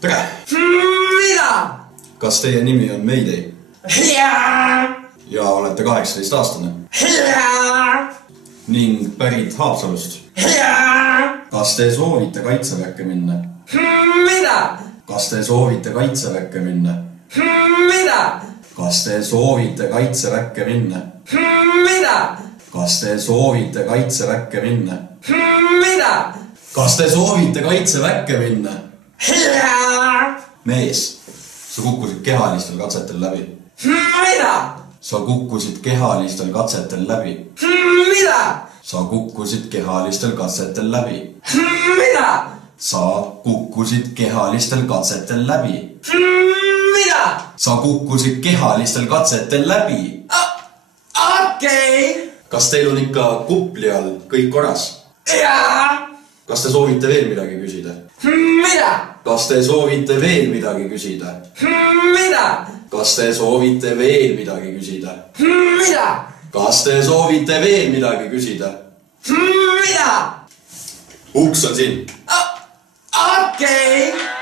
tere! Mida? Kas teie nimi on Mayday? Jaa! Ja olete 18-aastane? Jaa! Ning pärit Haapsalust? Jaa! Kas te soovite kaitseväkke minna? Mida? Kas te soovite kaitseväkke minna? Mida? Kas te soovite kaitseväkke minna? Mida? Kas te soovite kaitseväkke minna? Mida? Kas te soovite kaitseväkke minna? Jaa! Mees, sa kukkusid kehalistel katsetel läbi. Mida? Sa kukkusid kehalistel katsetel läbi. Mida? Sa kukkusid kehalistel katsetel läbi. Mida? Sa kukkusid kehalistel katsetel läbi. Mida? Sa kukkusid kehalistel katsetel läbi. Okei! Kas teil on ikka kupli all kõik korras? Jaa! Kas te soovite veel midagi küsida? Mida? Kas te soovite veel midagi küsida? Mida? Kas te soovite veel midagi küsida? Mida? Kas te soovite veel midagi küsida? Mida? Uks on siin. Okei!